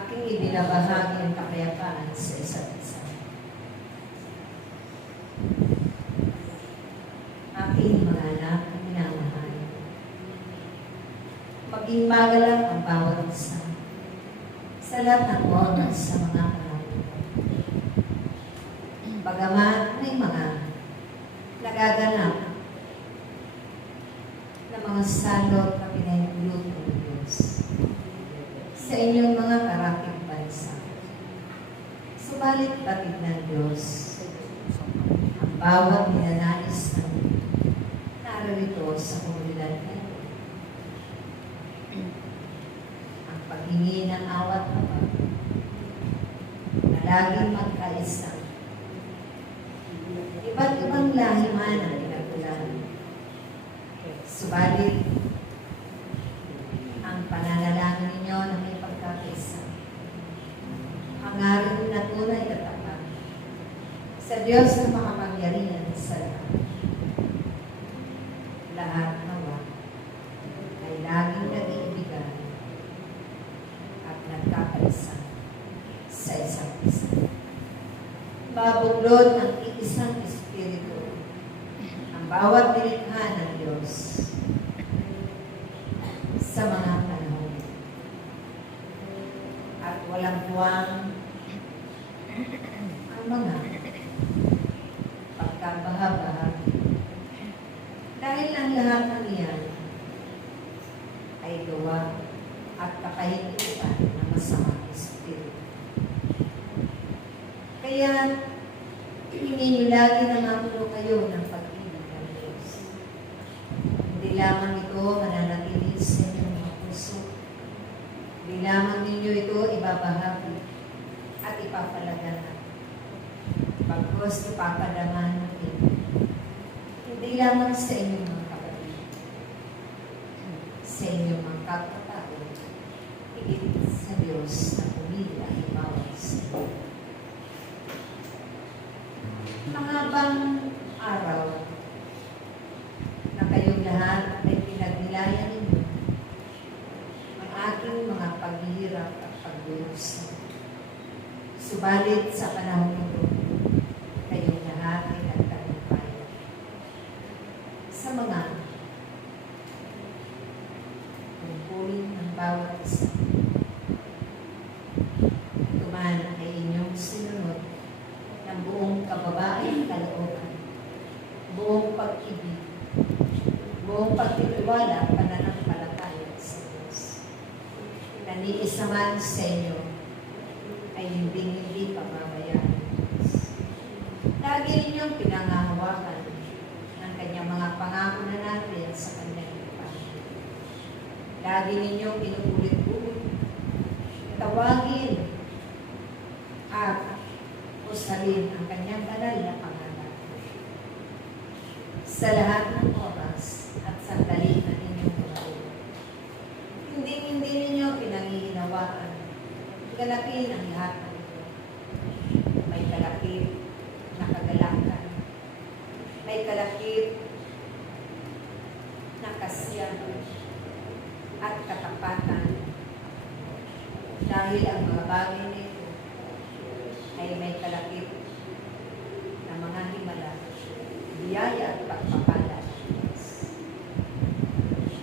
Aking ibinabahagi ang kapayapaan sa isa't isa. Aking mga anak na minamahal. Maging magalang ang bawat isa sa lahat ng oras sa mga panahon. Bagamat may mga nagaganap na mga salot na pinahintulutan ng Diyos sa inyong mga karating bansa. Subalit patid ng Diyos ang bawat ninanais na narito sa komunidad na ito. Ang paghingi ng awat na na laging magkaisa. Iba't ibang lahi man ang pinagkulan. Subalit ang pananalangin ninyo na may pagkakaisa. Hangarin na tunay at tapat sa Diyos na makapangyarihan sa lahat. Lahat nawa ay laging nag-iibigan at nagkakaisa sa isang isa. Babuklod ng iisang Espiritu ang bawat nilikha ng Diyos sa mga panahon. At walang buwang ang mga pagkabahabahagi. Dahil ang lahat ng iyan ay gawa at kakahintuan ng masamang espiritu. Kaya, hiningi niyo lagi na matulog kayo ng pag-ibig ng Diyos. Hindi lamang ito mananatili sa inyong mga puso. Hindi lamang ninyo ito ibabahagi at ipapalaganan. Pagkos ipapadama natin. Hindi lamang sa inyong mga kapatid, sa inyong mga kapatid, higit sa Diyos na pumili ay bawat sa iyo. Mahabang araw na kayong lahat ay pinagnilayan ninyo ang aking mga paghihirap at pagdurusa. Subalit sa panahon ito, kayong lahat ay nagtagumpay sa mga tungkulin ng bawat isa. Ito man ay inyong sinunod ng buong kababaeng kalooban, buong pag-ibig, buong pagtitiwala at pananampalataya sa Diyos. Naniisa man sa inyo ay hindi pababayaan ng Diyos. Lagi ninyong pinangahawakan ng kanyang mga pangako na natin sa kanyang ipangako. Lagi ninyong inuulit-ulit, tawagin at usalin ang kanyang banal na pangalan. Sa lahat ng oras at sandali na inyong buhay. Hindi ninyo pinanghihinawaan. Ganapin ang lahat ng ito. May kalakip na kagalakan. May kalakip na kasiyahan at katapatan. Dahil ang mga bagay na ito ay may kalakip na mga himala, biyaya at pagpapala ng Diyos.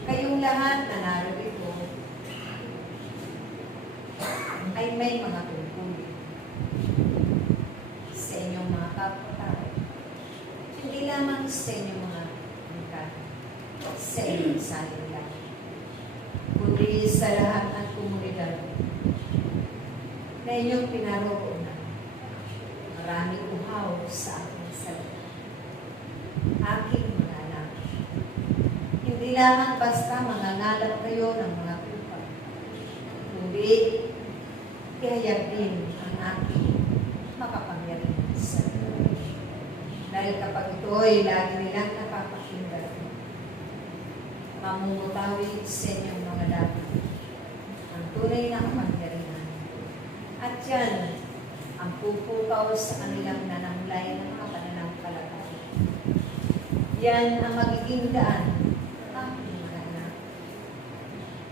Kayong lahat na narito ay may mga tungkulin sa inyong mga kapatid. Hindi lamang sa inyong mga angkan, sa inyong saling lang, kundi sa lahat ng komunidad na inyong pinaroonan. Maraming uhaw sa aking salita. Aking mga anak, hindi lamang basta mangangalap kayo ng mga tupa, kundi kaya din ang aking makapangyarihan sa iyo. Dahil kapag ito ay lagi nilang napapakinggan, mamumutawi sa inyong mga dapat ang tunay na kapangyarihan. At yan ang pupukaw sa kanilang nanamlay ng mga pananampalataya. Yan ang magiging daan ng aking mga anak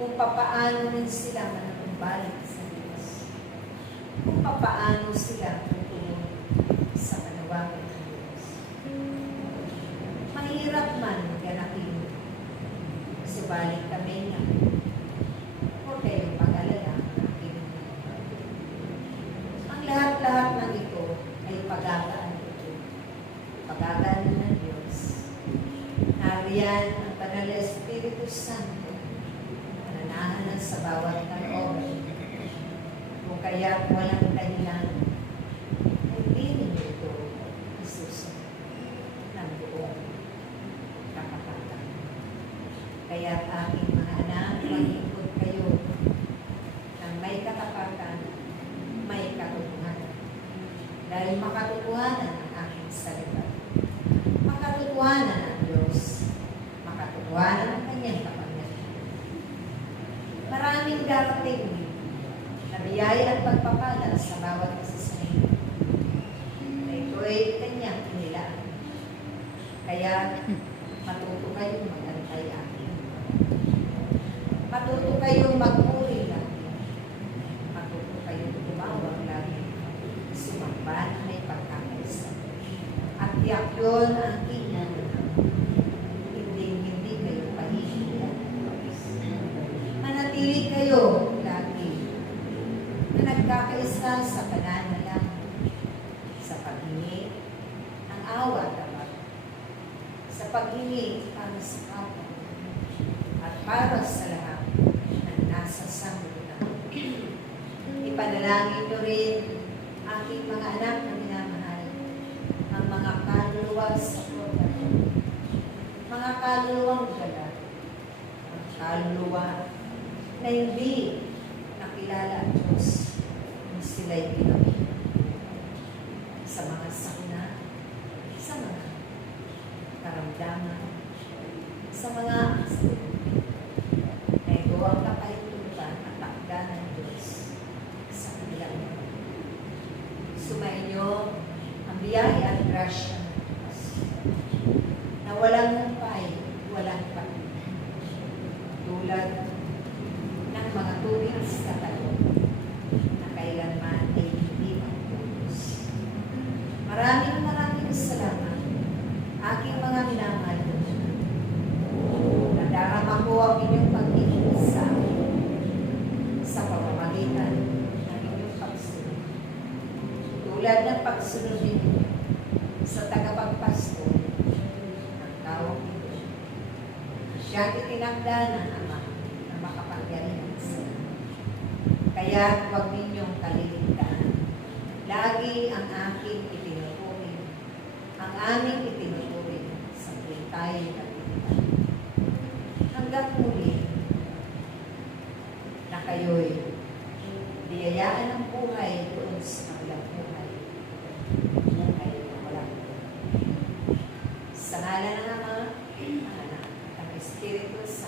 kung papaano rin sila manakumbalik sa Diyos. Kung papaano sila tutunod sa panawagan ng Diyos. Mahirap man ganapin, subalit kami na huwag kayong pag-alala ng aking mga. Ang lahat-lahat ng ito ay pag-agaan ito. Pag-agaan ng Diyos. Nariyan ang Banal na Espiritu Santo mananahan sa bawat kalooban. Kung kaya walang dahilan, hindi ninyo ito isusunod ng buong kapatatan. Kaya't aking mga anak, mag-ikot kayo ng may katapatan, may katotohanan. Dahil makatotohanan ang aking salita. Makatotohanan ang Diyos. Makatotohanan ang kanyang kapangyarihan. Maraming darating na biyaya at pagpapala sa bawat isa sa inyo. Na ito'y kanyang inilaan. Kaya matuto kayong mag-antay akin. Matuto kayong magpuri lagi. Matuto kayong tumawag lagi. Sumamba na may pagkakaisa. At tiyak yun ang tingnan. Hindi kayo pahihilan. Manatili kayo lagi na nagkakaisa sa pananalang, sa paghingi ng awa dapat, sa paghingi para sa kapwa, at para sa lahat ng nasa sanglibutan. Ipanalangin nyo rin aking mga anak na minamahal, ang mga kaluluwa sa purgatorio, mga kaluluwang galat, ang kaluluwa na hindi nakilala ang Diyos kung sila'y pinamit sa mga sakuna, sa mga karamdaman, sa mga asal. Na ito ang kapahintulutan at takda ng biyaya at grasya ng Diyos na walang humpay, walang pagod. Tulad ng mga tubig sa talon na kailanman ay hindi magpulos. Maraming salamat, aking mga minamahal na darama ko ang inyong pag-ibig sa akin sa pamamagitan ng inyong pagsunod. Tulad ng pagsunod ninyo sa tagapagpasto ng tawag ito. Siyang itinakda ng Ama na makapangyarihan sa lahat. Kaya huwag ninyong kaliligtaan. Lagi ang aking itinuturing, ang aming itinuturing sa tuwing tayo nagtitipad. Hanggang muli na kayo'y biyayaan ng buhay doon sa kabilang buhay. Buhay na walang hanggan. Sa ngalan ng Ama, Anak, at ng Espiritu Santo,